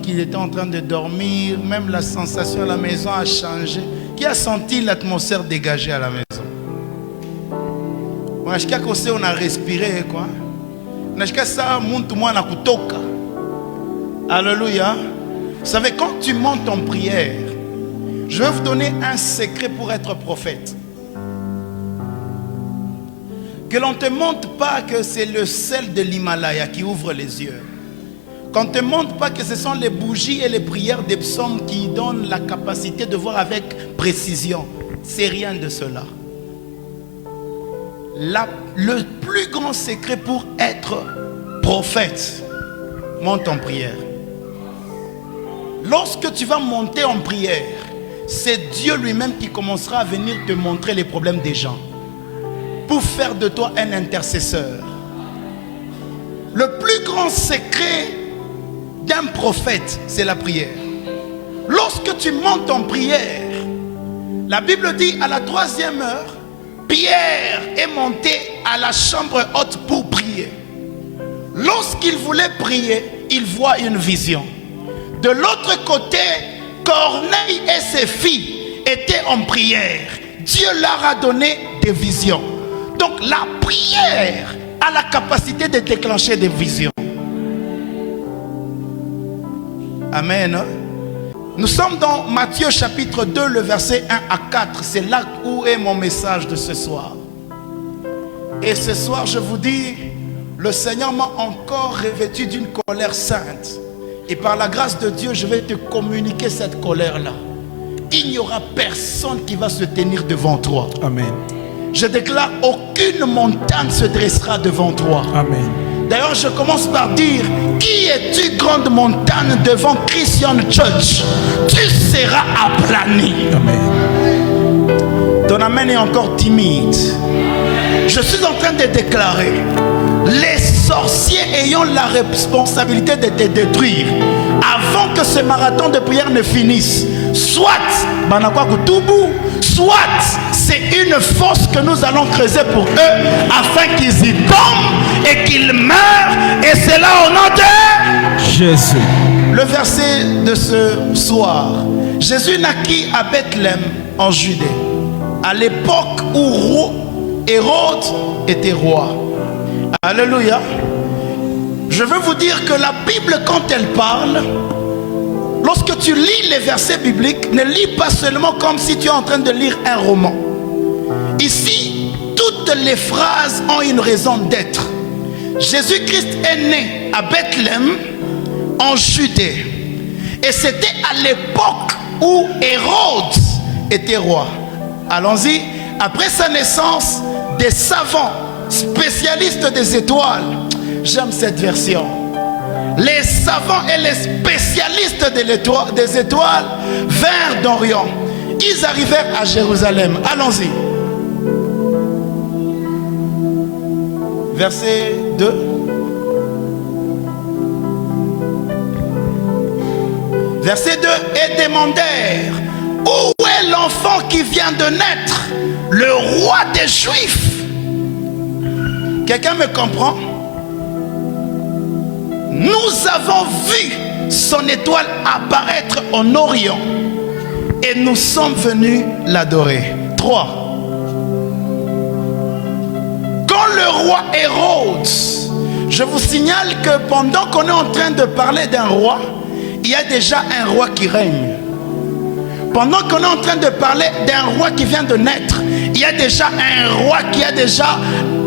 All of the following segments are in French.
qu'il était en train de dormir, même la sensation à la maison a changé. Qui a senti l'atmosphère dégagée à la maison? On a respiré quoi. Alléluia. Vous savez, quand tu montes en prière, je vais vous donner un secret pour être prophète. Que l'on ne te montre pas que c'est le sel de l'Himalaya qui ouvre les yeux. Qu'on ne te montre pas que ce sont les bougies et les prières des psaumes qui donnent la capacité de voir avec précision. C'est rien de cela. Le plus grand secret pour être prophète, monte en prière. Lorsque tu vas monter en prière, c'est Dieu lui-même qui commencera à venir te montrer les problèmes des gens pour faire de toi un intercesseur. Le plus grand secret d'un prophète, c'est la prière. Lorsque tu montes en prière, la Bible dit à la 3e heure, Pierre est monté à la chambre haute pour prier. Lorsqu'il voulait prier, il voit une vision. De l'autre côté, Corneille et ses filles étaient en prière. Dieu leur a donné des visions. Donc la prière a la capacité de déclencher des visions. Amen. Nous sommes dans Matthieu chapitre 2, le verset 1 à 4. C'est là où est mon message de ce soir. Et ce soir, je vous dis, le Seigneur m'a encore revêtu d'une colère sainte. Et par la grâce de Dieu, je vais te communiquer cette colère-là. Il n'y aura personne qui va se tenir devant toi. Amen. Je déclare, aucune montagne se dressera devant toi. Amen. D'ailleurs, je commence par dire, qui es-tu, grande montagne, devant Christian Church? Tu seras aplani. Amen. Ton amen est encore timide. Je suis en train de déclarer, les sorciers ayant la responsabilité de te détruire, avant que ce marathon de prière ne finisse, soit c'est une fosse que nous allons creuser pour eux afin qu'ils y tombent et qu'ils meurent, et c'est là au nom de Jésus. Le verset de ce soir, Jésus naquit à Bethléem en Judée, à l'époque où Hérode était roi. Alléluia. Je veux vous dire que la Bible, quand elle parle, lorsque tu lis les versets bibliques, ne lis pas seulement comme si tu es en train de lire un roman. Ici, toutes les phrases ont une raison d'être. Jésus-Christ est né à Bethléem, en Judée. Et c'était à l'époque où Hérode était roi. Allons-y. Après sa naissance, des savants, spécialistes des étoiles, j'aime cette version. Les savants et les spécialistes des étoiles vinrent d'Orient. Ils arrivèrent à Jérusalem. Allons-y. Verset 2. Verset 2. Et demandèrent, où est l'enfant qui vient de naître, le roi des Juifs? Quelqu'un me comprend? Nous avons vu son étoile apparaître en Orient et nous sommes venus l'adorer. 3. Quand le roi Hérode, je vous signale que pendant qu'on est en train de parler d'un roi, il y a déjà un roi qui règne. Pendant qu'on est en train de parler d'un roi qui vient de naître, il y a déjà un roi qui a déjà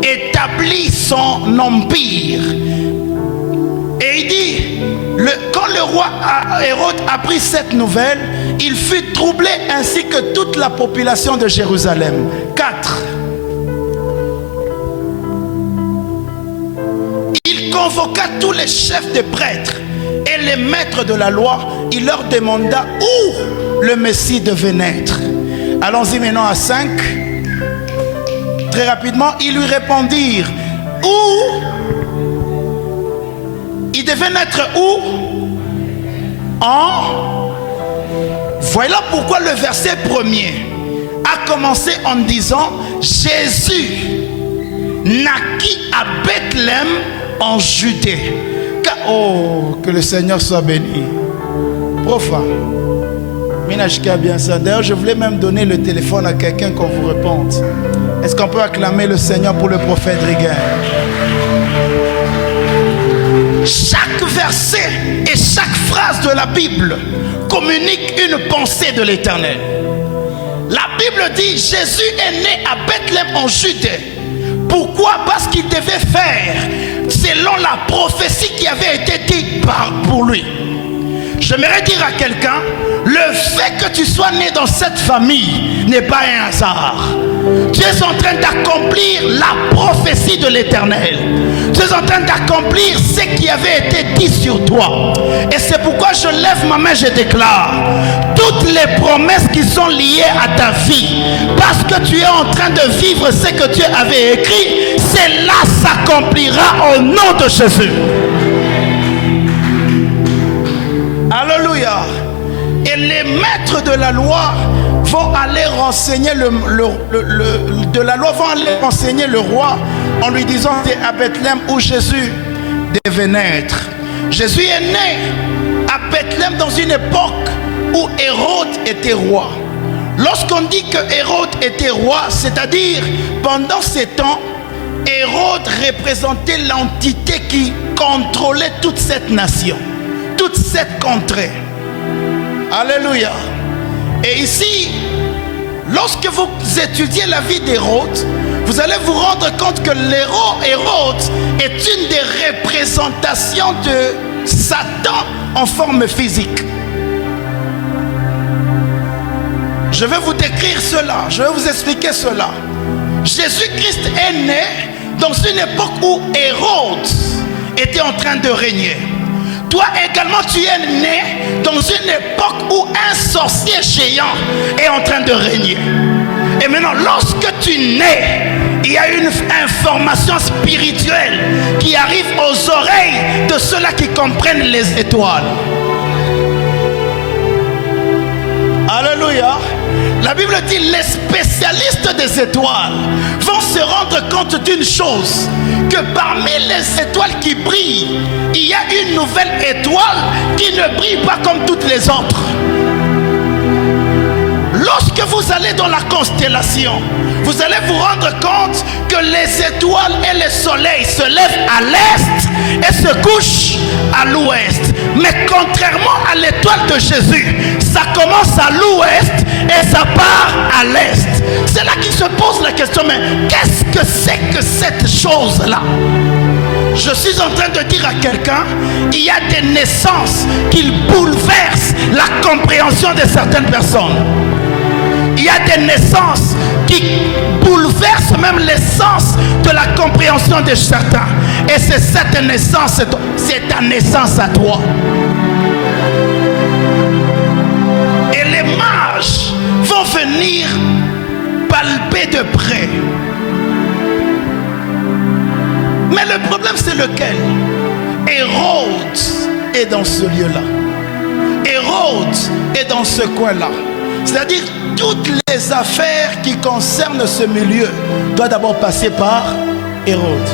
établi son empire. Et il dit, quand le roi Hérode apprit cette nouvelle, il fut troublé ainsi que toute la population de Jérusalem. 4. Il convoqua tous les chefs des prêtres et les maîtres de la loi. Il leur demanda où le Messie devait naître. Allons-y maintenant à 5. Très rapidement, ils lui répondirent, où il devait naître où? Voilà pourquoi le verset premier a commencé en disant, Jésus naquit à Bethléem en Judée. Oh, que le Seigneur soit béni. Profa. Minashka bien ça. D'ailleurs, je voulais même donner le téléphone à quelqu'un qu'on vous réponde. Est-ce qu'on peut acclamer le Seigneur pour le prophète Riguin? Chaque verset et chaque phrase de la Bible communique une pensée de l'Éternel. La Bible dit Jésus est né à Bethléem en Judée. Pourquoi? Parce qu'il devait faire selon la prophétie qui avait été dite pour lui. J'aimerais dire à quelqu'un, le fait que tu sois né dans cette famille n'est pas un hasard. Tu es en train d'accomplir la prophétie de l'Éternel. Tu es en train d'accomplir ce qui avait été dit sur toi. Et c'est pourquoi je lève ma main, je déclare toutes les promesses qui sont liées à ta vie, parce que tu es en train de vivre ce que Dieu avait écrit, cela s'accomplira au nom de Jésus. Alléluia. Et les maîtres de la loi vont aller renseigner de la loi vont aller renseigner le roi en lui disant c'est à Bethléem où Jésus devait naître. Jésus est né à Bethléem dans une époque où Hérode était roi. Lorsqu'on dit que Hérode était roi, c'est-à-dire pendant ces temps, Hérode représentait l'entité qui contrôlait toute cette nation, toute cette contrée. Alléluia. Et ici, lorsque vous étudiez la vie d'Hérode, vous allez vous rendre compte que Hérode est une des représentations de Satan en forme physique. Je vais vous décrire cela, je vais vous expliquer cela. Jésus-Christ est né dans une époque où Hérode était en train de régner. Toi également, tu es né dans une époque où un sorcier géant est en train de régner. Et maintenant, lorsque tu nais, il y a une information spirituelle qui arrive aux oreilles de ceux-là qui comprennent les étoiles. Alléluia. La Bible dit les spécialistes des étoiles vont se rendre compte d'une chose, que parmi les étoiles qui brillent, il y a une nouvelle étoile qui ne brille pas comme toutes les autres. Lorsque vous allez dans la constellation, vous allez vous rendre compte que les étoiles et le soleil se lèvent à l'est et se couchent à l'ouest. Mais contrairement à l'étoile de Jésus, ça commence à l'ouest et ça part à l'est. C'est là qu'il se pose la question, mais qu'est-ce que c'est que cette chose-là? Je suis en train de dire à quelqu'un, il y a des naissances qui bouleversent la compréhension de certaines personnes. Il y a des naissances qui bouleversent même l'essence de la compréhension de certains. Et c'est cette naissance, c'est ta naissance à toi. Et les mages vont venir palper de près. Mais le problème c'est lequel? Hérode est dans ce lieu-là. Hérode est dans ce coin-là. C'est-à-dire toutes les affaires qui concernent ce milieu doivent d'abord passer par Hérode.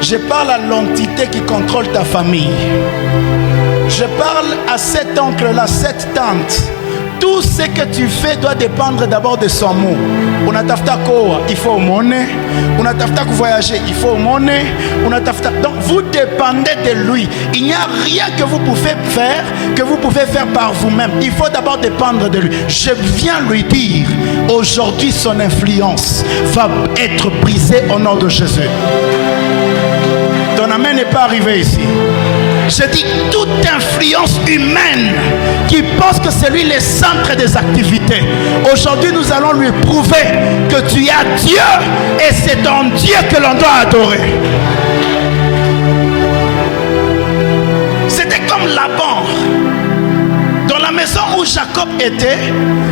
Je parle à l'entité qui contrôle ta famille. Je parle à cet oncle-là, cette tante. Tout ce que tu fais doit dépendre d'abord de son mot. On a tafta koa, il faut monnaie. On a tafta voyager, il faut monnaie. On a tafta. Donc vous dépendez de lui. Il n'y a rien que vous pouvez faire par vous-même. Il faut d'abord dépendre de lui. Je viens lui dire, aujourd'hui son influence va être brisée au nom de Jésus. Ton amen n'est pas arrivé ici. Je dis toute influence humaine qui pense que c'est lui le centre des activités. Aujourd'hui, nous allons lui prouver que tu as Dieu et c'est ton Dieu que l'on doit adorer. C'était comme Laban. Dans la maison où Jacob était,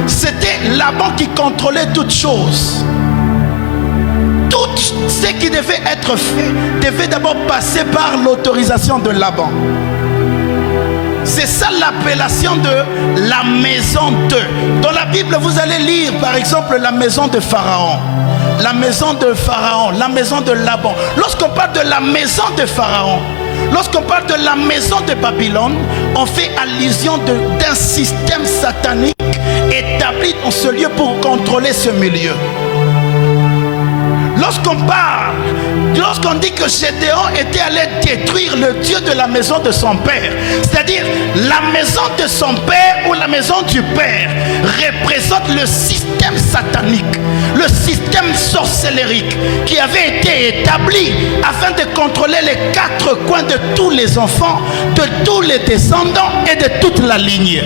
c'était Laban qui contrôlait toutes choses. Tout ce qui devait être fait devait d'abord passer par l'autorisation de Laban. C'est ça l'appellation de la maison de. Dans la Bible, vous allez lire par exemple la maison de Pharaon. La maison de Pharaon, la maison de Laban. Lorsqu'on parle de la maison de Pharaon, Lorsqu'on parle de la maison de Babylone, on fait allusion d'un système satanique établi dans ce lieu pour contrôler ce milieu. Lorsqu'on dit que Gédéon était allé détruire le Dieu de la maison de son père, c'est-à-dire la maison de son père ou la maison du père représente le système satanique, le système sorcellérique qui avait été établi afin de contrôler les 4 coins de tous les enfants, de tous les descendants et de toute la lignée.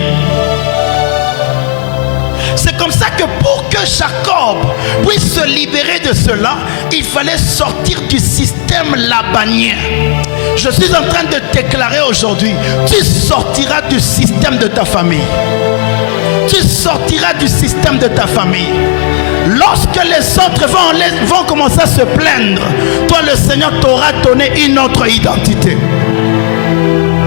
C'est comme ça que pour que Jacob puisse se libérer de cela, il fallait sortir du système labanien. Je suis en train de déclarer aujourd'hui, tu sortiras du système de ta famille. Tu sortiras du système de ta famille. Lorsque les autres vont commencer à se plaindre, toi le Seigneur t'aura donné une autre identité.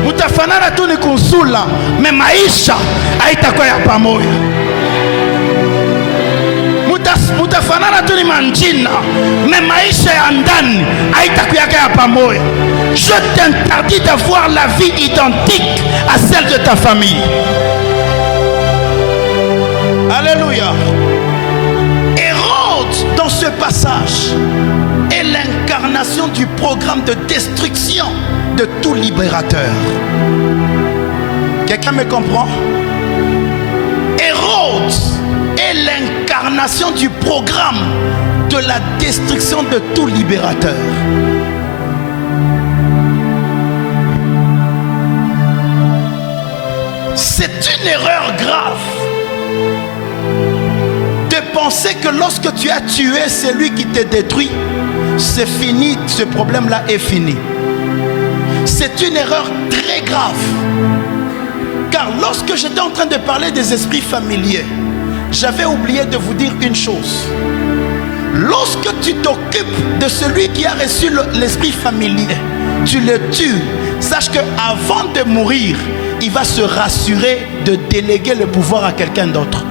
Mutafanana tu ni kunsula, mais maisha haitakuwa ya pamoja. Mutafanana tu ni manjina, mais maisha ya ndani haitakuwa ya pamoja. Je t'interdis d'avoir la vie identique à celle de ta famille. Alléluia. Hérode, dans ce passage, est l'incarnation du programme de destruction de tout libérateur. Quelqu'un me comprend? Hérode est l'incarnation du programme de la destruction de tout libérateur. C'est une erreur grave de penser que lorsque tu as tué celui qui te détruit, c'est fini, ce problème-là est fini. C'est une erreur très grave. Car lorsque j'étais en train de parler des esprits familiers, j'avais oublié de vous dire une chose. Lorsque tu t'occupes de celui qui a reçu l'esprit familier, tu le tues. Sache qu'avant de mourir, il va se rassurer de déléguer le pouvoir à quelqu'un d'autre.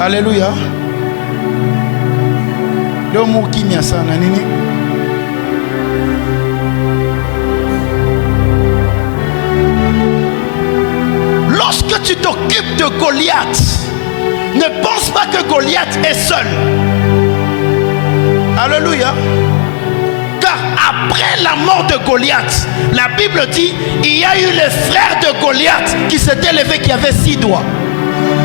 Alléluia. Lorsque tu t'occupes de Goliath, ne pense pas que Goliath est seul. Alléluia. Car après la mort de Goliath, la Bible dit, il y a eu les frères de Goliath qui s'étaient levés, qui avaient 6 doigts.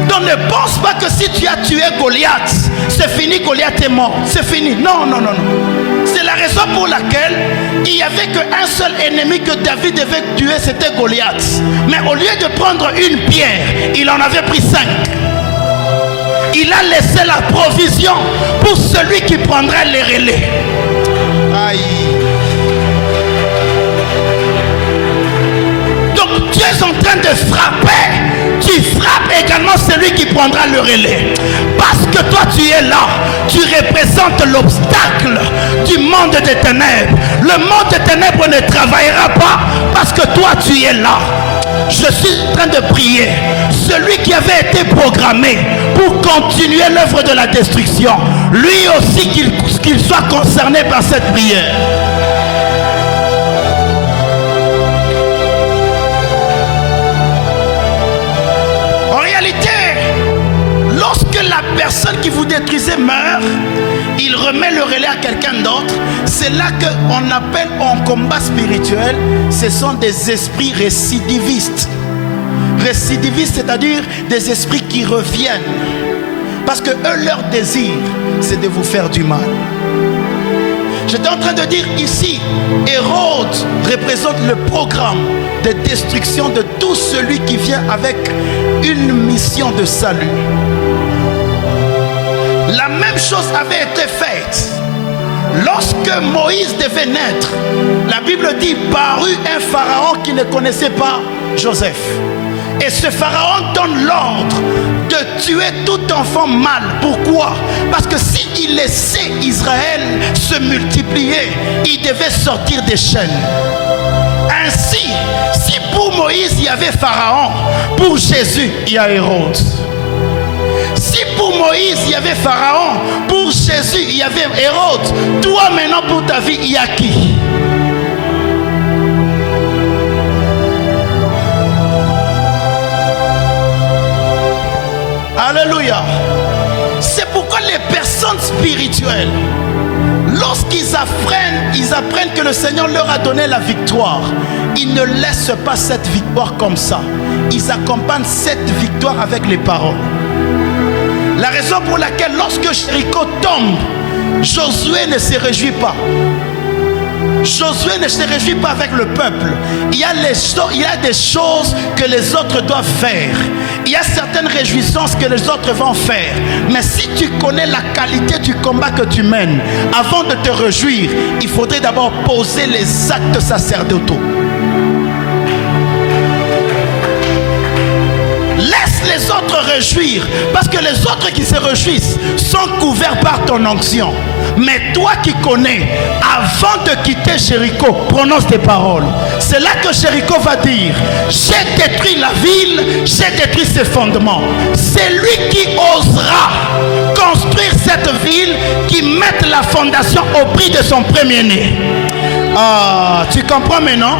Donc ne pense pas que si tu as tué Goliath, c'est fini, Goliath est mort. C'est fini. Non, non, non, non. C'est la raison pour laquelle il n'y avait qu'un seul ennemi que David devait tuer, c'était Goliath. Mais au lieu de prendre une pierre, il en avait pris 5. Il a laissé la provision pour celui qui prendrait les relais. Aïe. Donc tu es en train de frapper. Tu frappes également celui qui prendra le relais. Parce que toi tu es là. Tu représentes l'obstacle du monde des ténèbres. Le monde des ténèbres ne travaillera pas parce que toi tu es là. Je suis en train de prier. Celui qui avait été programmé pour continuer l'œuvre de la destruction, lui aussi qu'il soit concerné par cette prière. En réalité, lorsque la personne qui vous détruisait meurt, il remet le relais à quelqu'un d'autre. C'est là qu'on appelle en combat spirituel, ce sont des esprits récidivistes. Récidivistes, c'est-à-dire des esprits qui reviennent. Parce que eux, leur désir, c'est de vous faire du mal. J'étais en train de dire ici, Hérode représente le programme de destruction de tout celui qui vient avec une mission de salut. La même chose avait été faite. Lorsque Moïse devait naître, la Bible dit, parut un pharaon qui ne connaissait pas Joseph. Et ce pharaon donne l'ordre de tuer tout enfant mâle. Pourquoi? Parce que s'il laissait Israël se multiplier, il devait sortir des chaînes. Ainsi, si pour Moïse il y avait Pharaon, pour Jésus il y a Hérode. Si pour Moïse il y avait Pharaon, pour Jésus il y avait Hérode, toi maintenant pour ta vie il y a qui? spirituel, lorsqu'ils apprennent que le Seigneur leur a donné la victoire, ils ne laissent pas cette victoire comme ça. Ils accompagnent cette victoire avec les paroles. La raison pour laquelle lorsque Jéricho tombe, Josué ne se réjouit pas. Josué ne se réjouit pas avec le peuple. Il y a des choses que les autres doivent faire. Il y a certaines réjouissances que les autres vont faire. Mais si tu connais la qualité du combat que tu mènes, avant de te réjouir, il faudrait d'abord poser les actes sacerdotaux. Laisse les autres réjouir, parce que les autres qui se réjouissent sont couverts par ton onction. Mais toi qui connais, avant de quitter Jéricho, prononce tes paroles. C'est là que Jéricho va dire: j'ai détruit la ville, j'ai détruit ses fondements. C'est lui qui osera construire cette ville, qui mette la fondation au prix de son premier-né. Ah, tu comprends maintenant?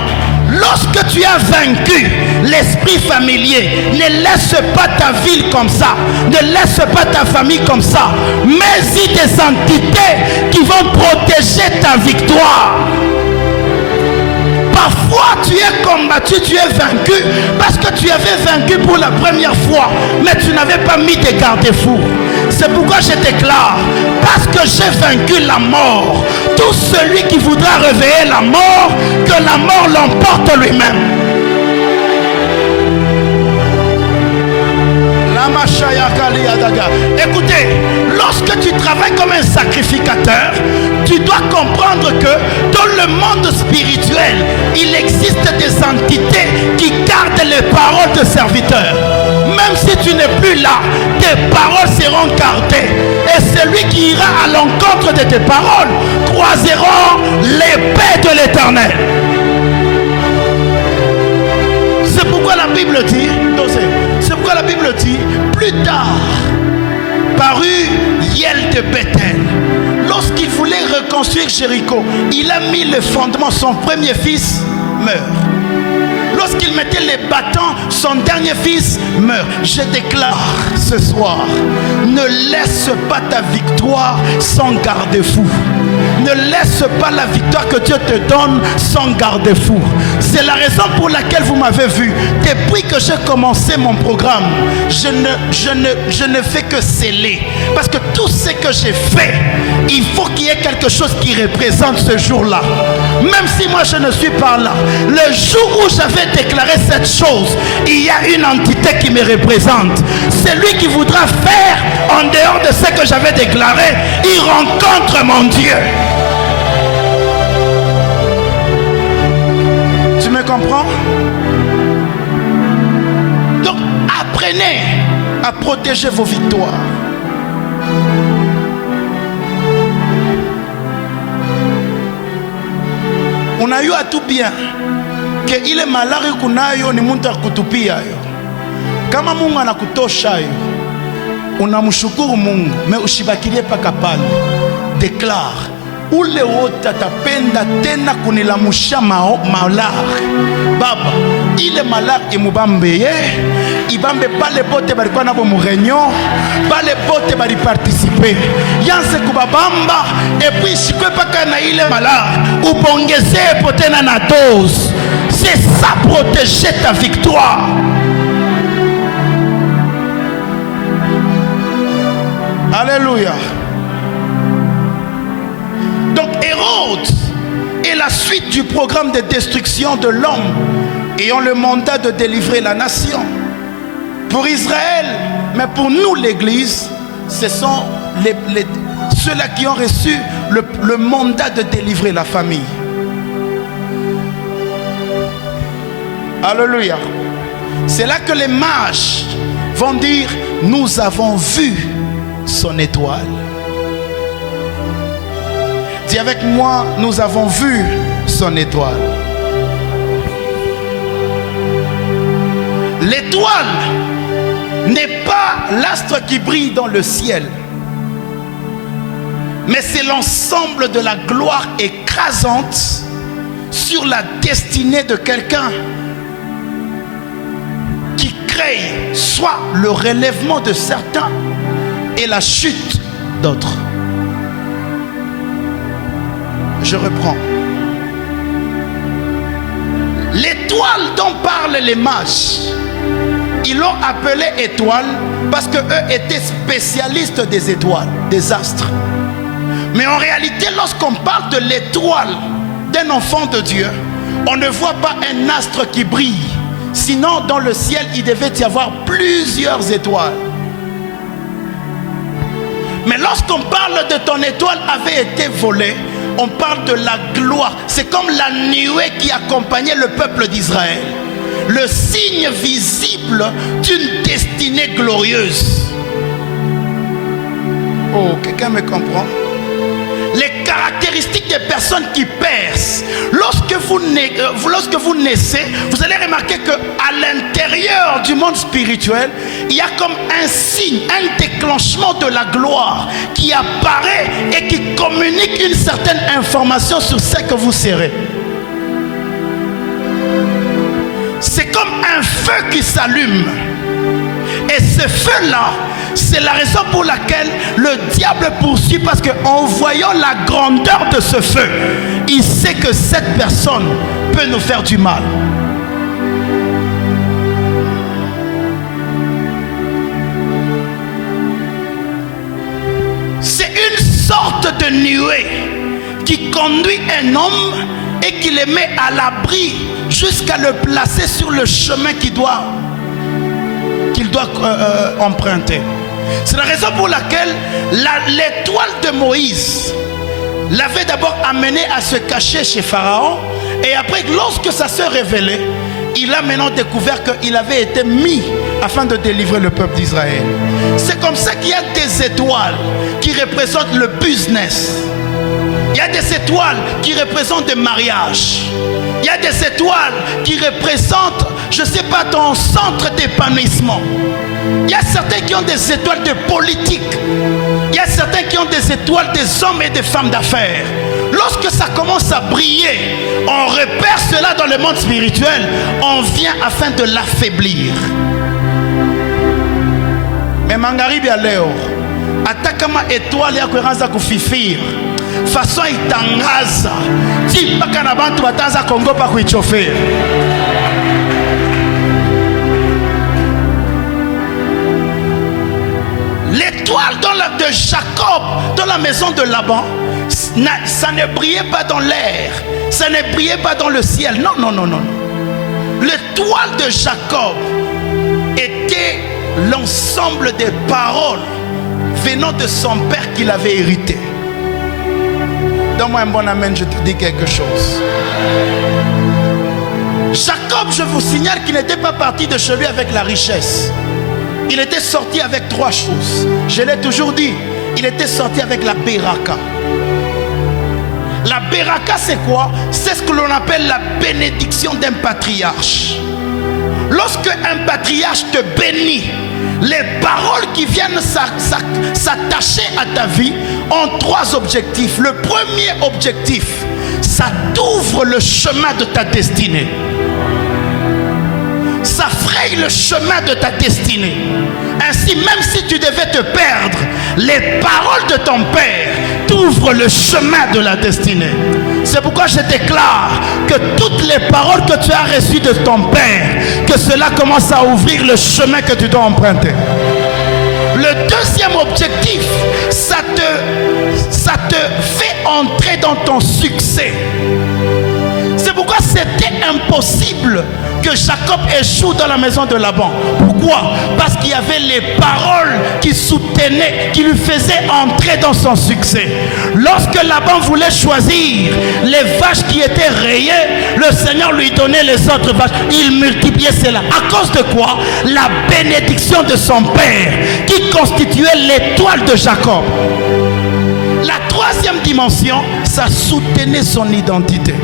Lorsque tu as vaincu l'esprit familier, ne laisse pas ta ville comme ça, ne laisse pas ta famille comme ça. Mets-y des entités qui vont protéger ta victoire. Parfois tu es combattu, tu es vaincu parce que tu avais vaincu pour la première fois, mais tu n'avais pas mis des garde-fous. C'est pourquoi je déclare, parce que j'ai vaincu la mort, tout celui qui voudra réveiller la mort, que la mort l'emporte lui-même. Écoutez, lorsque tu travailles comme un sacrificateur, tu dois comprendre que dans le monde spirituel, il existe des entités qui gardent les paroles de serviteurs. Même si tu n'es plus là, tes paroles seront gardées. Et celui qui ira à l'encontre de tes paroles croisera l'épée de l'Éternel. C'est pourquoi la Bible dit, plus tard, parut Hiel de Bethel. Lorsqu'il voulait reconstruire Jéricho, il a mis le fondement, son premier fils meurt. Lorsqu'il mettait les bâtons, son dernier fils meurt. Je déclare ce soir, ne laisse pas ta victoire sans garde-fou. Ne laisse pas la victoire que Dieu te donne sans garde-fou. C'est la raison pour laquelle vous m'avez vu. Depuis que j'ai commencé mon programme, je ne fais que sceller. Parce que tout ce que j'ai fait, il faut qu'il y ait quelque chose qui représente ce jour-là. Même si moi je ne suis pas là, le jour où j'avais déclaré cette chose, il y a une entité qui me représente. Celui qui voudra faire en dehors de ce que j'avais déclaré, il rencontre mon Dieu. Tu me comprends? Donc apprenez à protéger vos victoires. On a eu à tout bien que ile malari kunayo ni muntu akutupia yo. Kama Mungu anakutosha yo, unamshukuru Mungu, me ushibakilie paka pale. Déclare, ule wote atapenda tena kunilamusha malari. Baba, ile malari imubambeye, ibambe pale bote balikuwa nabo mu réunion, pale bote bali participer. Yanse kubabamba et puis shikwe paka na ile malari, ubongeze potena na dose. C'est ça, protéger ta victoire. Alléluia. Donc Hérode est la suite du programme de destruction de l'homme ayant le mandat de délivrer la nation. Pour Israël, mais pour nous l'église, ce sont ceux-là qui ont reçu le mandat de délivrer la famille. Alléluia. C'est là que les mages vont dire: nous avons vu son étoile. Dis avec moi: nous avons vu son étoile. L'étoile n'est pas l'astre qui brille dans le ciel, mais c'est l'ensemble de la gloire écrasante sur la destinée de quelqu'un qui crée soit le relèvement de certains et la chute d'autres. je reprends. L'étoile dont parlent les mages, ils l'ont appelée étoile parce qu'eux étaient spécialistes des étoiles, des astres. Mais en réalité, lorsqu'on parle de l'étoile d'un enfant de Dieu, on ne voit pas un astre qui brille. Sinon, dans le ciel, il devait y avoir plusieurs étoiles. Mais lorsqu'on parle de ton étoile avait été volée, on parle de la gloire. C'est comme la nuée qui accompagnait le peuple d'Israël. Le signe visible d'une destinée glorieuse. Oh, quelqu'un me comprend? Les caractéristiques des personnes qui percent. Lorsque vous naissez, vous allez remarquer qu'à l'intérieur du monde spirituel, il y a comme un signe, un déclenchement de la gloire qui apparaît et qui communique une certaine information sur ce que vous serez. C'est comme un feu qui s'allume. Et ce feu-là, c'est la raison pour laquelle le diable poursuit, parce qu'en voyant la grandeur de ce feu, il sait que cette personne peut nous faire du mal. C'est une sorte de nuée qui conduit un homme et qui le met à l'abri jusqu'à le placer sur le chemin qu'il doit emprunter. C'est la raison pour laquelle l'étoile de Moïse l'avait d'abord amené à se cacher chez Pharaon, et après, lorsque ça s'est révélé, il a maintenant découvert qu'il avait été mis afin de délivrer le peuple d'Israël. C'est comme ça qu'il y a des étoiles qui représentent le business. Il y a des étoiles qui représentent des mariages. Il y a des étoiles qui représentent, je ne sais pas, ton centre d'épanouissement. Il y a certains qui ont des étoiles de politique. Il y a certains qui ont des étoiles des hommes et des femmes d'affaires. Lorsque ça commence à briller, on repère cela dans le monde spirituel. On vient afin de l'affaiblir. Mais mangaribi à l'heure, atakama étoile ya kuranza kufifir. Façon itangaza. Ti paka na bantu batanza Kongo pa kuichofer. L'étoile de Jacob dans la maison de Laban, ça ne brillait pas dans l'air, ça ne brillait pas dans le ciel. Non, non, non, non. L'étoile de Jacob était l'ensemble des paroles venant de son père qu'il avait hérité. Donne-moi un bon amen, je te dis quelque chose. Jacob, je vous signale qu'il n'était pas parti de chez lui avec la richesse. Il était sorti avec trois choses. Je l'ai toujours dit, il était sorti avec la Beraka. La Beraka, c'est quoi? C'est ce que l'on appelle la bénédiction d'un patriarche. Lorsque un patriarche te bénit, les paroles qui viennent s'attacher à ta vie ont trois objectifs. Le premier objectif, ça t'ouvre le chemin de ta destinée. Ça fraye le chemin de ta destinée. Ainsi, même si tu devais te perdre, les paroles de ton Père t'ouvrent le chemin de la destinée. C'est pourquoi je déclare que toutes les paroles que tu as reçues de ton Père, que cela commence à ouvrir le chemin que tu dois emprunter. Le deuxième objectif, ça te fait entrer dans ton succès. C'est pourquoi c'était impossible que Jacob échoue dans la maison de Laban. Pourquoi? Parce qu'il y avait les paroles qui soutenaient, qui lui faisaient entrer dans son succès. Lorsque Laban voulait choisir les vaches qui étaient rayées, le Seigneur lui donnait les autres vaches. Il multipliait cela. À cause de quoi? La bénédiction de son père, qui constituait l'étoile de Jacob. La troisième dimension, ça soutenait son identité.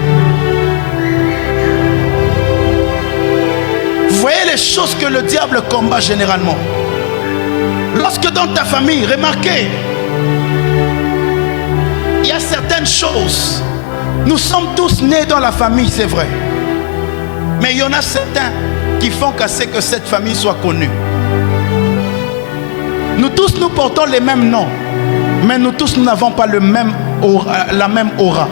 Vous voyez les choses que le diable combat généralement. Lorsque dans ta famille, remarquez, il y a certaines choses. Nous sommes tous nés dans la famille, c'est vrai. Mais il y en a certains qui font casser que cette famille soit connue. Nous tous, nous portons les mêmes noms. Mais nous tous, nous n'avons pas la même aura.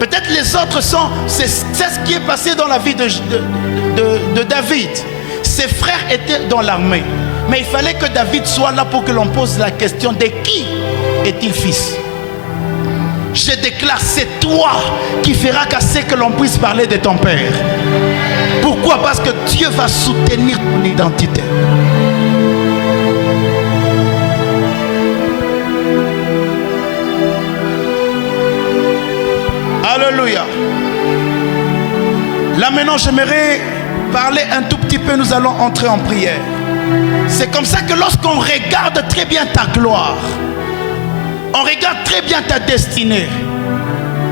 Peut-être les autres c'est ce qui est passé dans la vie de David. Ses frères étaient dans l'armée. Mais il fallait que David soit là pour que l'on pose la question de qui est-il fils? Je déclare, c'est toi qui feras casser que l'on puisse parler de ton père. Pourquoi? Parce que Dieu va soutenir ton identité. Alléluia. Là maintenant, j'aimerais parler un tout petit peu, nous allons entrer en prière. C'est comme ça que lorsqu'on regarde très bien ta gloire, on regarde très bien ta destinée,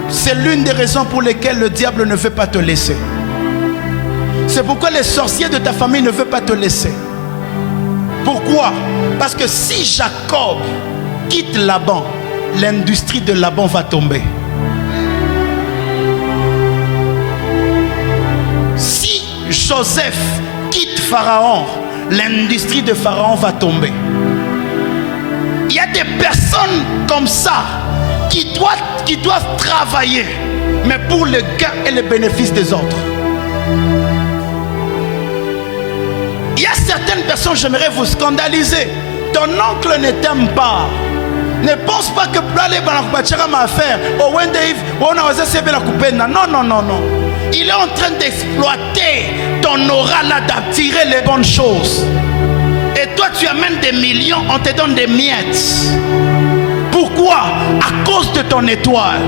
c'est l'une des raisons pour lesquelles le diable ne veut pas te laisser. C'est pourquoi les sorciers de ta famille ne veulent pas te laisser. Pourquoi? Parce que si Jacob quitte Laban, l'industrie de Laban va tomber. Si Joseph quitte Pharaon, l'industrie de Pharaon va tomber. Il y a des personnes comme ça qui doivent travailler, mais pour le gain et le bénéfice des autres. Il y a certaines personnes, j'aimerais vous scandaliser. Ton oncle ne t'aime pas. Ne pense pas que pour aller dans ma affaire, non. Il est en train d'exploiter ton aura là, d'attirer les bonnes choses. Et toi, tu amènes des millions, on te donne des miettes. Pourquoi? À cause de ton étoile.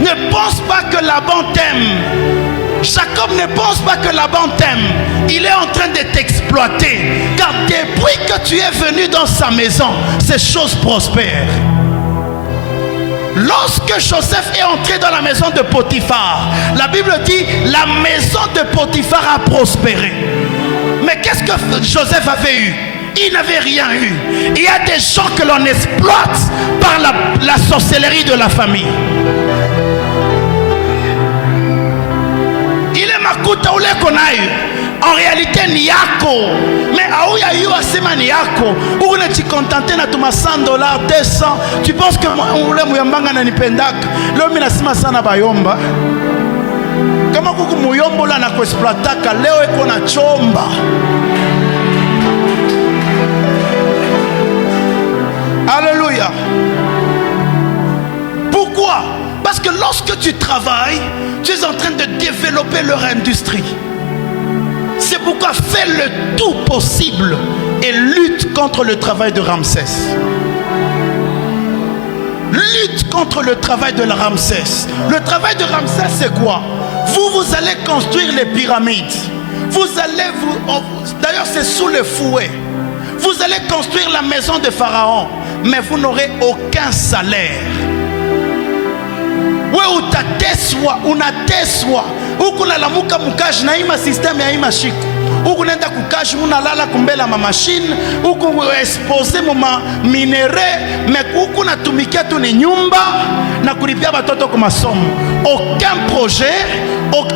Ne pense pas que Laban t'aime. Jacob ne pense pas que Laban t'aime. Il est en train de t'exploiter. Car depuis que tu es venu dans sa maison, ces choses prospèrent. Lorsque Joseph est entré dans la maison de Potiphar, la Bible dit la maison de Potiphar a prospéré. Mais qu'est-ce que Joseph avait eu? Il n'avait rien eu. Il y a des gens que l'on exploite par la sorcellerie de la famille. Il est makuta ule konayo. En réalité ni yako. Mais aouya yu asema ni yako. Ou ne t'y contenter na tuma $100, 200. Tu penses que ule muyambanga na nipendaka. Leo mina sima sana bayomba. Kama kuku muyombo la na kuesplataka. Leo eko na chomba. Alléluia. Pourquoi? Parce que lorsque tu travailles, tu es en train de développer leur industrie. C'est pourquoi fais le tout possible et lutte contre le travail de Ramsès. Lutte contre le travail de la Ramsès. Le travail de Ramsès, c'est quoi? Vous allez construire les pyramides. D'ailleurs, c'est sous le fouet. Vous allez construire la maison de Pharaon, mais vous n'aurez aucun salaire. Ouais, unateswa huku nalamuka mukaji na ima system ya ima shiku huku nenda kukaji unalala kumbela ma machine huku expose muma minere mais huku natumikia tu ni nyumba na kulipia watoto kwa masomo. Aucun projet. Donc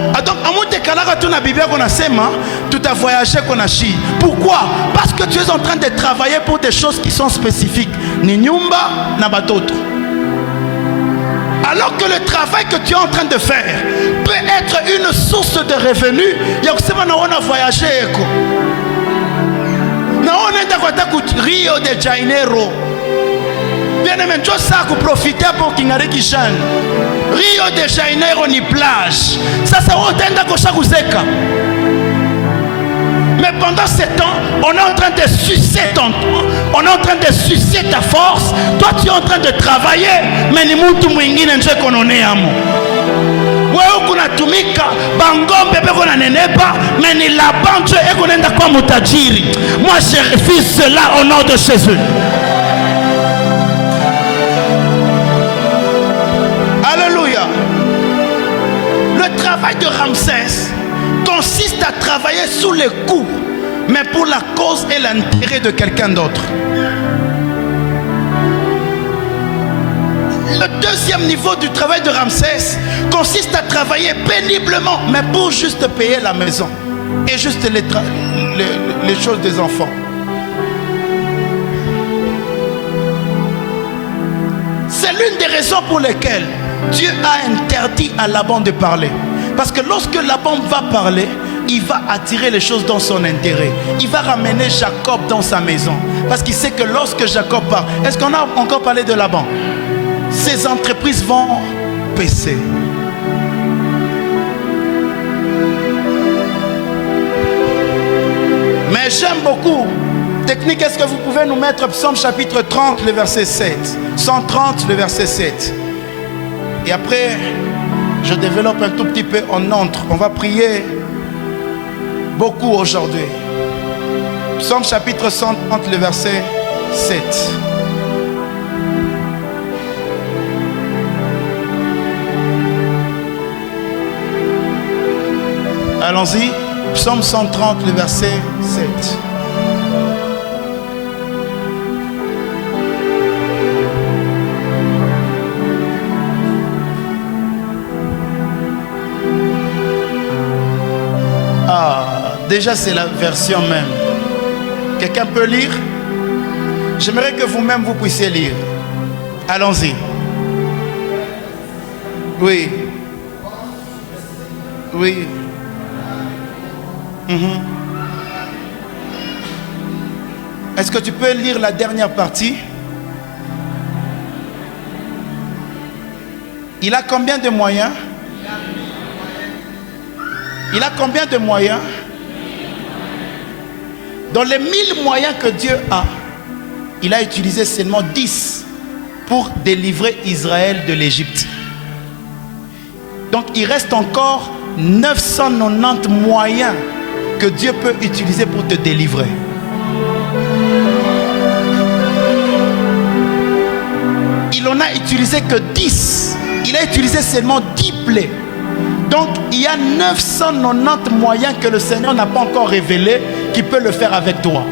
amute kalaka tu na Biblia qu'on asema tu t'as voyagé qu'on a chi. Pourquoi? Parce que tu es en train de travailler pour des choses qui sont spécifiques. Ni nyumba na batoto. Alors que le travail que tu es en train de faire peut être une source de revenus. Il y a aussi on a voyagé. On est à Rio de Janeiro. Bien aimé, tu as profiter pour Kingari Kishan. Rio de Janeiro ni plage. Ça c'est au Kosakuzeka. Mais pendant ce temps, on est en train de sucer on est en train de sucer ta force. Toi, tu es en train de travailler, mais ni mtu mwingine nje konone amo. Wewe kuna tumika bangombe beko na nenepa, mais ni la banque ekonenda kwa mutajiri. Moi, je refuse cela au nom de Jésus. Alléluia. Le travail de Ramsès consiste à travailler sous les coups, mais pour la cause et l'intérêt de quelqu'un d'autre. Le deuxième niveau du travail de Ramsès consiste à travailler péniblement, mais pour juste payer la maison et juste les choses des enfants. C'est l'une des raisons pour lesquelles Dieu a interdit à Laban de parler. Parce que lorsque Laban va parler, il va attirer les choses dans son intérêt. Il va ramener Jacob dans sa maison. Parce qu'il sait que lorsque Jacob part, est-ce qu'on a encore parlé de Laban? Ses entreprises vont baisser. Mais j'aime beaucoup. Technique, est-ce que vous pouvez nous mettre Psaume chapitre 30, le verset 7. 130, le verset 7. Et après, je développe un tout petit peu, on entre. On va prier beaucoup aujourd'hui. Psaume chapitre 130, le verset 7. Allons-y. Psaume 130, le verset 7. Déjà c'est la version même. Quelqu'un peut lire? J'aimerais que vous-même vous puissiez lire. Allons-y. Oui. Oui. Est-ce que tu peux lire la dernière partie? Il a combien de moyens? Il a combien de moyens? Dans les 1000 moyens que Dieu a, il a utilisé seulement 10 pour délivrer Israël de l'Égypte. Donc il reste encore 990 moyens que Dieu peut utiliser pour te délivrer. Il n'en a utilisé que 10. Il a utilisé seulement 10 plaies. Donc il y a 990 moyens que le Seigneur n'a pas encore révélés qui peut le faire avec toi.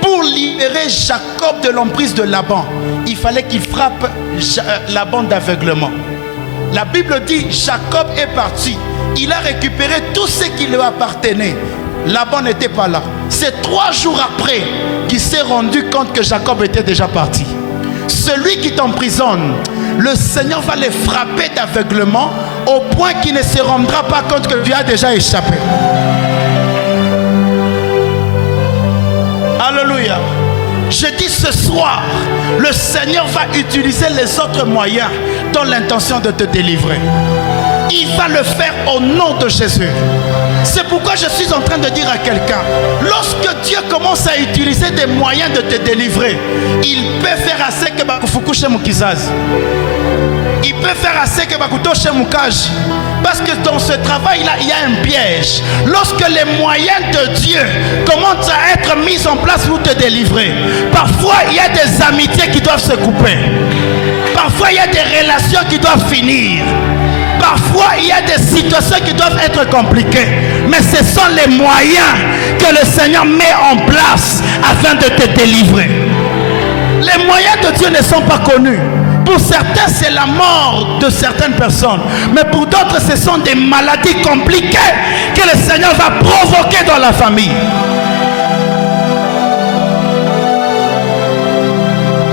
Pour libérer Jacob de l'emprise de Laban, il fallait qu'il frappe Laban d'aveuglement. La Bible dit Jacob est parti. Il a récupéré tout ce qui lui appartenait. Laban n'était pas là. C'est 3 jours après qu'il s'est rendu compte que Jacob était déjà parti. Celui qui t'emprisonne, le Seigneur va les frapper d'aveuglement au point qu'il ne se rendra pas compte que tu as déjà échappé. Alléluia. Je dis ce soir, le Seigneur va utiliser les autres moyens dans l'intention de te délivrer. Il va le faire au nom de Jésus. C'est pourquoi je suis en train de dire à quelqu'un, lorsque Dieu commence à utiliser des moyens de te délivrer, il peut faire assez que bakufukushe mukizazi. Il peut faire assez que bakutoshe mukaji. Parce que dans ce travail-là, il y a un piège. Lorsque les moyens de Dieu commencent à être mis en place pour te délivrer, parfois il y a des amitiés qui doivent se couper. Parfois il y a des relations qui doivent finir. Parfois il y a des situations qui doivent être compliquées. Mais ce sont les moyens que le Seigneur met en place afin de te délivrer. Les moyens de Dieu ne sont pas connus. Pour certains, c'est la mort de certaines personnes. Mais pour d'autres, ce sont des maladies compliquées que le Seigneur va provoquer dans la famille.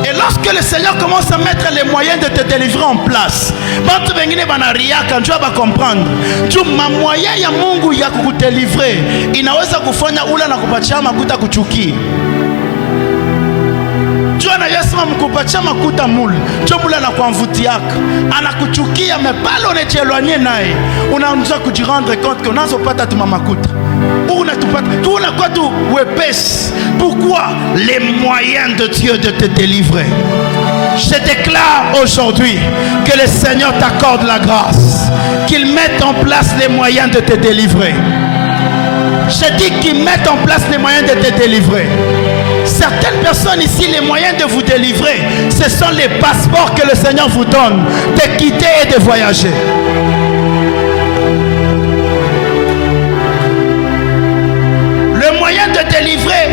Et lorsque le Seigneur commence à mettre les moyens de te délivrer en place, quand tu vas comprendre, ma moyen ya Mungu ya kukudélivrer, inaweza kufanya ula na kupatia makuta kuchuki. Dieu anayesema mkupatia makuta mule, Dieu mule anakuamvutiaka, anakuchukia, mais pale unajielwanye naye, unaanza kujirendre compte que unazopata tuma makuta. Tu unakuwa tu wepesi. Pourquoi? Les moyens de Dieu de te délivrer. Je déclare aujourd'hui que le Seigneur t'accorde la grâce, qu'il mette en place les moyens de te délivrer. Je dis qu'il mette en place les moyens de te délivrer. Certaines personnes ici, les moyens de vous délivrer, ce sont les passeports que le Seigneur vous donne de quitter et de voyager. Le moyen de délivrer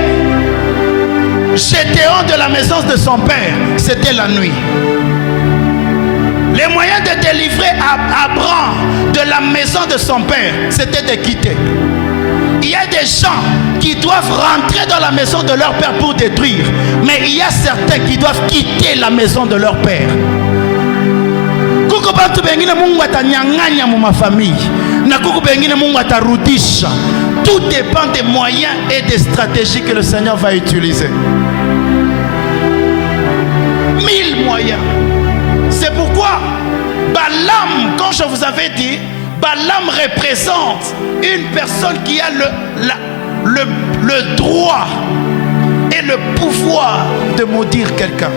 Gédéon de la maison de son père, c'était la nuit. Les moyens de délivrer Abraham de la maison de son père, c'était de quitter. Il y a des gens qui doivent rentrer dans la maison de leur père pour détruire. Mais il y a certains qui doivent quitter la maison de leur père. Batu bengine Mungu atanyang'anya mu mafamille. Na kuku bengine Mungu atarudisha. Tout dépend des moyens et des stratégies que le Seigneur va utiliser. 1000 moyens. C'est pourquoi Balaam, quand je vous avais dit, Balaam représente une personne qui a le droit et le pouvoir de maudire quelqu'un.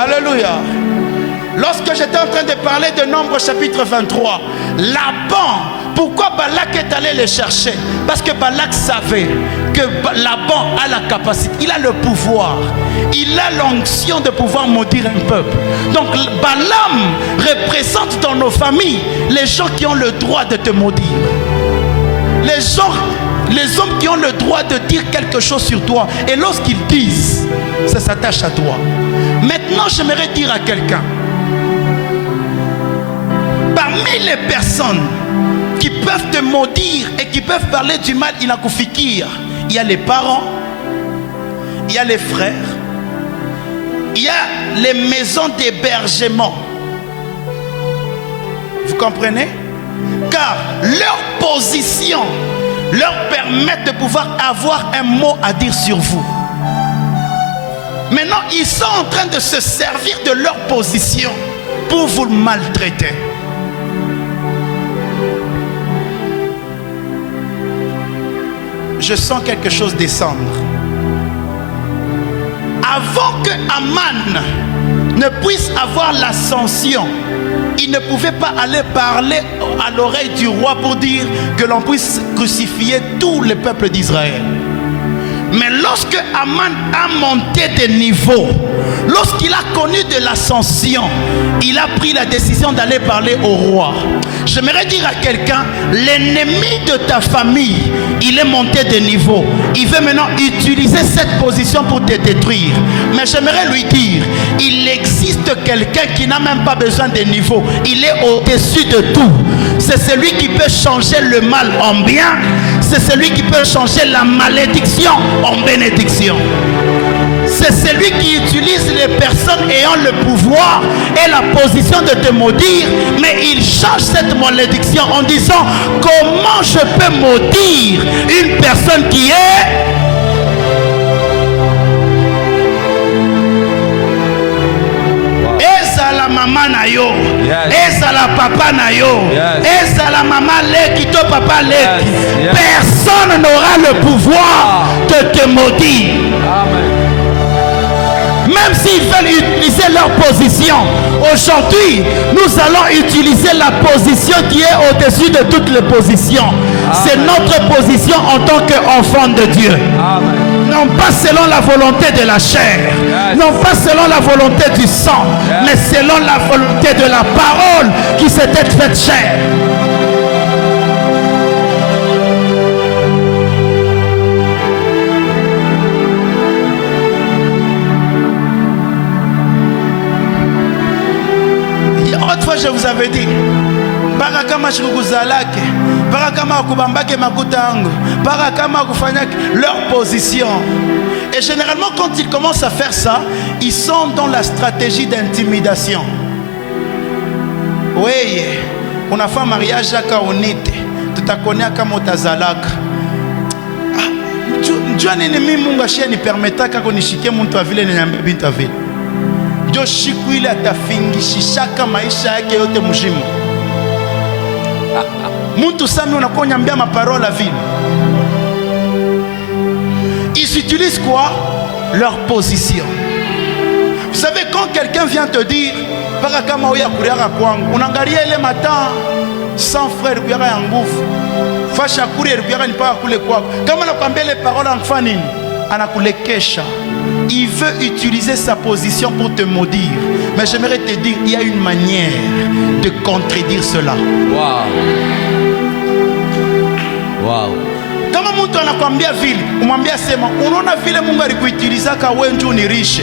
Alléluia. Lorsque j'étais en train de parler de Nombre chapitre 23, Laban, pourquoi Balak est allé le chercher? Parce que Balak savait que Laban a la capacité, il a le pouvoir, il a l'onction de pouvoir maudire un peuple. Donc Balaam représente dans nos familles les gens qui ont le droit de te maudire. Les hommes qui ont le droit de dire quelque chose sur toi. Et lorsqu'ils disent, ça s'attache à toi. Maintenant, j'aimerais dire à quelqu'un, parmi les personnes qui peuvent te maudire et qui peuvent parler du mal, il y a les parents, il y a les frères, il y a les maisons d'hébergement. Vous comprenez? Car leur position leur permet de pouvoir avoir un mot à dire sur vous. Maintenant, ils sont en train de se servir de leur position pour vous maltraiter. Je sens quelque chose descendre. Avant que Aman ne puisse avoir l'ascension, il ne pouvait pas aller parler à l'oreille du roi pour dire que l'on puisse crucifier tout le peuple d'Israël. Mais lorsque Aman a monté de niveau, lorsqu'il a connu de l'ascension, il a pris la décision d'aller parler au roi. J'aimerais dire à quelqu'un, l'ennemi de ta famille, il est monté de niveau. Il veut maintenant utiliser cette position pour te détruire. Mais j'aimerais lui dire, il existe quelqu'un qui n'a même pas besoin de niveau. Il est au-dessus de tout. C'est celui qui peut changer le mal en bien. C'est celui qui peut changer la malédiction en bénédiction. C'est celui qui utilise les personnes ayant le pouvoir et la position de te maudire, mais il change cette malédiction en disant comment je peux maudire une personne qui est ezala mama na yo, ezala papa na yo, ezala mama leki to papa leki. Personne n'aura le pouvoir de te maudire. Amen. Même s'ils veulent utiliser leur position, aujourd'hui, nous allons utiliser la position qui est au-dessus de toutes les positions. C'est notre position en tant qu'enfant de Dieu. Amen. Non pas selon la volonté de la chair, non pas selon la volonté du sang, mais selon la volonté de la parole qui s'était faite chair. Autrefois, je vous avais dit, barakama shikukuzalake, barakama kubambake makutango, barakama kufanyake, leur position. Et généralement, quand ils commencent à faire ça, ils sont dans la stratégie d'intimidation. Oui, on a fait un mariage à Kaonite, tu t'as connu à Kamotazalaka. Dieu n'ennemi mungashi ni permetta kako nishike muntu wa vile ninyambe bintu wa vile. Dieu shiku ile atafingishishaka maisha yake yote mjimu. Muntu sami unakonyambia maparole à vile. Ils utilisent quoi? Leur position. Vous savez, quand quelqu'un vient te dire para kama uya kuriaka kwangu, unangalia ile matin sans frère kuyaka ya nguvu. Fasha kurier kuyaka ni paka kule kwako. Kama nakwambia les paroles en fanine, anakulekesha. Il veut utiliser sa position pour te maudire. Mais j'aimerais te dire, il y a une manière de contredire cela. Wow. Wow. Kama mtu anakuambia vile, umwambia sema, unaona vile Mungu alikuitiliza ka wewe njoo nirishe.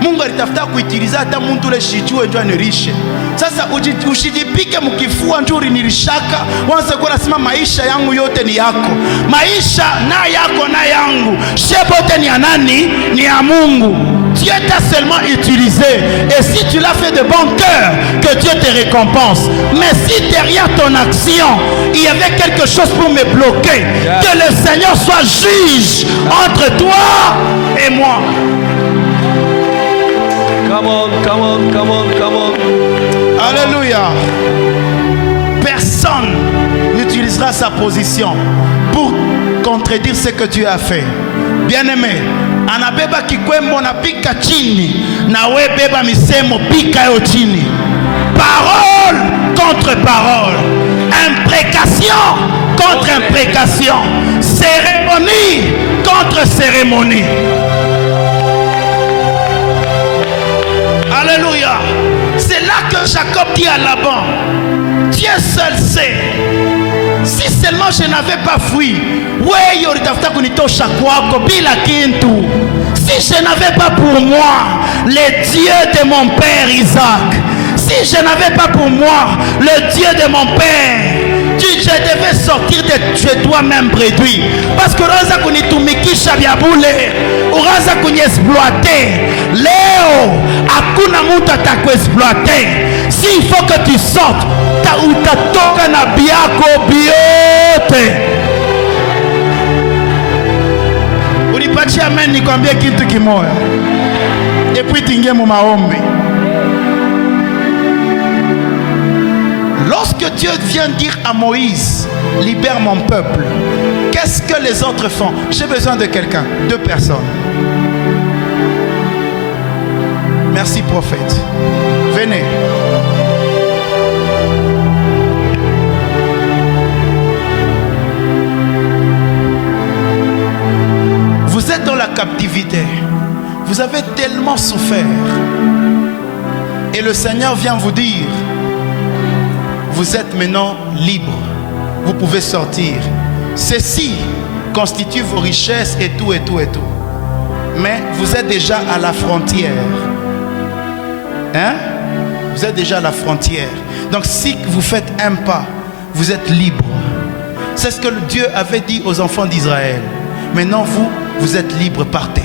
Mungu alitafuta kuitiliza hata mtu ule shijue njoo nirishe. Sasa usijipike mkifua njoo nirishaka, wanza kwa nasema maisha yangu yote ni yako. Maisha na yako na yangu. Shebote ni ya nani? Ni ya Mungu. Dieu t'a seulement utilisé. Et si tu l'as fait de bon cœur, que Dieu te récompense. Mais si derrière ton action, il y avait quelque chose pour me bloquer, que le Seigneur soit juge entre toi et moi. Come on, come on, come on, come on. Alléluia. Personne n'utilisera sa position pour contredire ce que tu as fait. Bien-aimé, anabeba kikwembo na pika chini, na we beba misemo pika yo chini. Parole contre parole, imprécation contre imprécation, cérémonie contre cérémonie. Alléluia. C'est là que Jacob dit à Laban, Dieu seul sait. Si seulement je n'avais pas fui, si je n'avais pas pour moi le Dieu de mon père Isaac, si je n'avais pas pour moi le Dieu de mon père, je devais sortir de chez toi-même réduit. Parce que Raza kunitumikisha vya bule, Raza kuniexploiter. Léo, hakuna mtu atakuexploiter. S'il faut que tu sortes, utatoka na biako biote. Unipatie amen nikwambie kitu kimoja. Et puis tingie mu maombi. Lorsque Dieu vient dire à Moïse, libère mon peuple, qu'est-ce que les autres font? J'ai besoin de quelqu'un, 2 personnes. Merci prophète. Venez. Vous êtes dans la captivité. Vous avez tellement souffert. Et le Seigneur vient vous dire, vous êtes maintenant libre. Vous pouvez sortir. Ceci constitue vos richesses et tout, et tout, et tout. Mais vous êtes déjà à la frontière. Hein? Vous êtes déjà à la frontière. Donc si vous faites un pas, vous êtes libre. C'est ce que Dieu avait dit aux enfants d'Israël. Maintenant vous êtes libre, partez.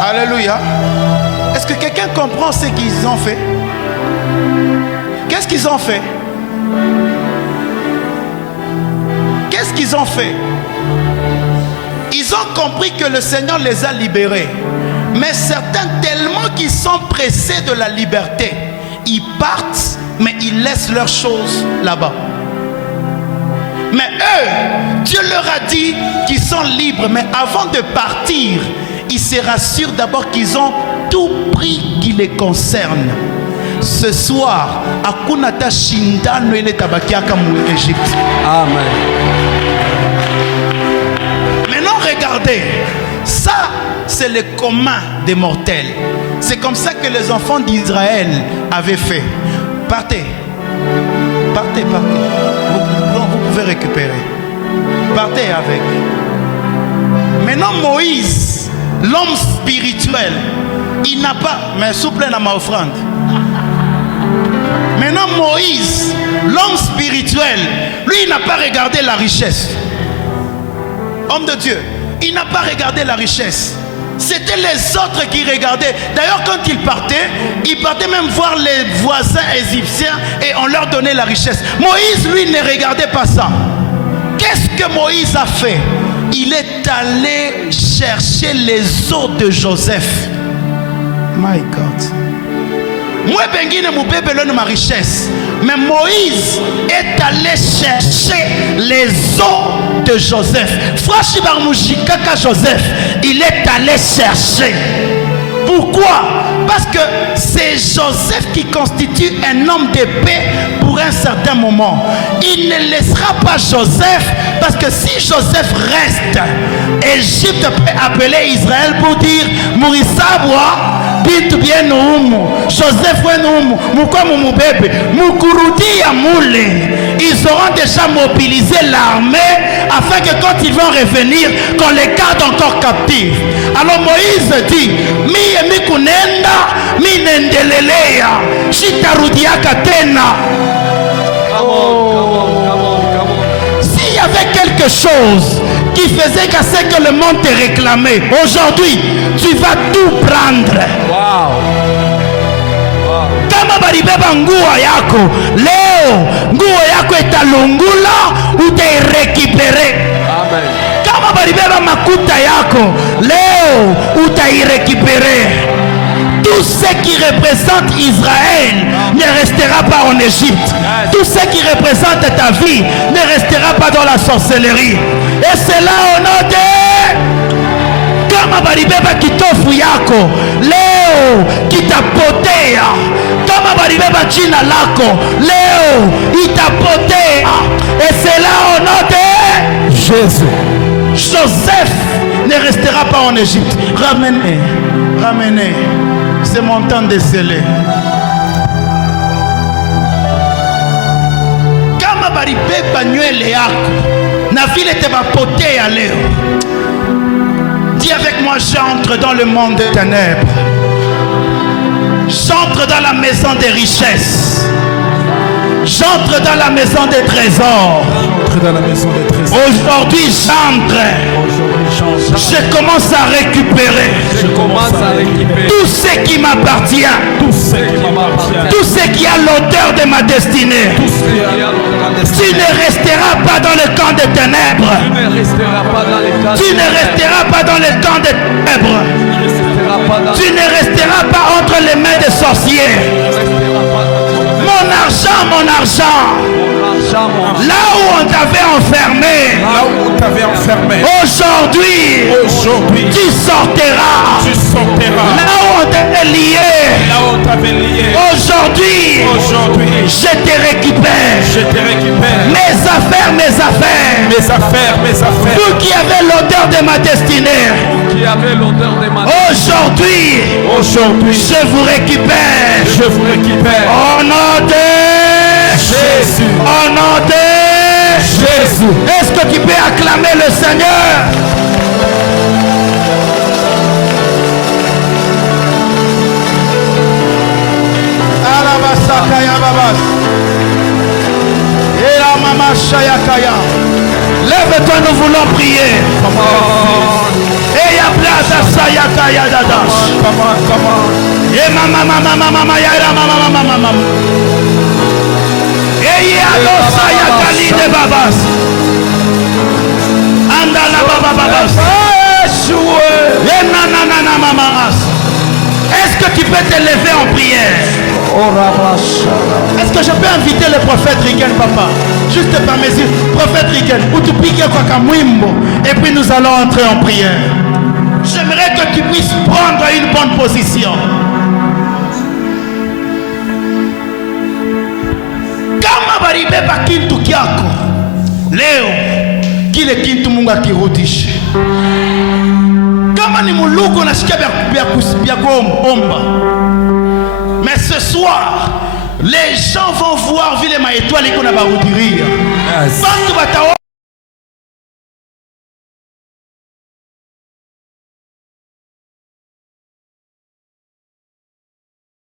Alléluia. Est-ce que quelqu'un comprend ce qu'ils ont fait? Qu'est-ce qu'ils ont fait? Qu'est-ce qu'ils ont fait? Ils ont compris que le Seigneur les a libérés. Mais certains, tellement qu'ils sont pressés de la liberté, ils partent, mais ils laissent leurs choses là-bas. Mais eux, Dieu leur a dit qu'ils sont libres, mais avant de partir, ils se rassurent d'abord qu'ils ont tout pris qui les concerne. Ce soir, Akunata Shindano ele tabakiaka mu Égypte. Amen. Maintenant, regardez, ça c'est le commun des mortels. C'est comme ça que les enfants d'Israël avaient fait. Partez, partez, partez. Vous pouvez récupérer. Partez avec. Maintenant, Moïse, l'homme spirituel, il n'a pas, mais souple dans ma offrande. Maintenant Moïse, l'homme spirituel, lui il n'a pas regardé la richesse. Homme de Dieu, il n'a pas regardé la richesse. C'était les autres qui regardaient. D'ailleurs quand il partait même voir les voisins égyptiens et on leur donnait la richesse. Moïse lui ne regardait pas ça. Qu'est-ce que Moïse a fait? Il est allé chercher les os de Joseph. My God. Moi, Bengine, mon bébé, ma richesse. Mais Moïse est allé chercher les os de Joseph. Franchement, Joseph, il est allé chercher. Pourquoi? Parce que c'est Joseph qui constitue un homme de paix pour un certain moment. Il ne laissera pas Joseph, parce que si Joseph reste, Égypte peut appeler Israël pour dire Mourissaboua, bitu bien umu, Joseph wenumu, mukomu mubebe, mukurudi ya mule. Ils auront déjà mobilisé l'armée afin que quand ils vont revenir, qu'on les garde encore captifs. Alors Moïse dit, mi kunenda, mi nendelelea, shitarudiaka tena. S'il y avait quelque chose qui faisait qu'à que le monde te réclamait, aujourd'hui, tu vas tout prendre. Kama balibeba nguo yako, leo nguo yako italungula, utairekipere. Kama balibeba makuta yako, leo utairekipere. Tout ce qui représente Israël ne restera pas en Égypte. Tout ce qui représente ta vie ne restera pas dans la sorcellerie. Et c'est là au nom de kama balibeba kitofu yako, leo kitapotea. Kama balibeba jina lako, leo itapotea. Et c'est là au nom de Jésus. Joseph ne restera pas en Égypte. Ramenez. C'est mon temps de sceller. Kama balibeba nywele yako, na vile te bapotea leo. Dis avec moi, j'entre dans le monde des ténèbres. J'entre dans la maison des richesses. J'entre dans la maison des trésors. Aujourd'hui, j'entre. Je commence à récupérer. Tout ce qui m'appartient. Tout ce qui a l'auteur de ma destinée. Tu ne resteras pas dans le camp des ténèbres. Tu ne resteras pas dans le camp des ténèbres. Tu ne resteras pas entre les mains des sorciers. Mon argent. Là où on t'avait enfermé. Aujourd'hui, tu sortiras. Là où on t'avait lié. Aujourd'hui, je te récupère. Mes affaires. Vous qui avez l'odeur de ma destinée. Aujourd'hui, je vous récupère. Au nom de Jésus. Au nom de Jésus. Est-ce que tu peux acclamer le Seigneur? Lève-toi, nous voulons prier. Et ya place à Sayakaya Dadash. Et mama ya mama. Et ya lo Sayakali de Babas. Andala Babas. Et nanana mamas. Est-ce que tu peux te lever en prière? Est-ce que je peux inviter le prophète Rigen, papa? Juste par mesure, prophète Rigen, ou tu piques quoi comme Wimbo, et puis nous allons entrer en prière. J'aimerais que tu puisses prendre une bonne position. Kama balibeba kintu kyako leo, kile kintu Mungu akirudishe. Kama ni mulugo nasikia vya kuomba. Mais ce soir, les gens vont voir vile ma étoile iko na barudiria.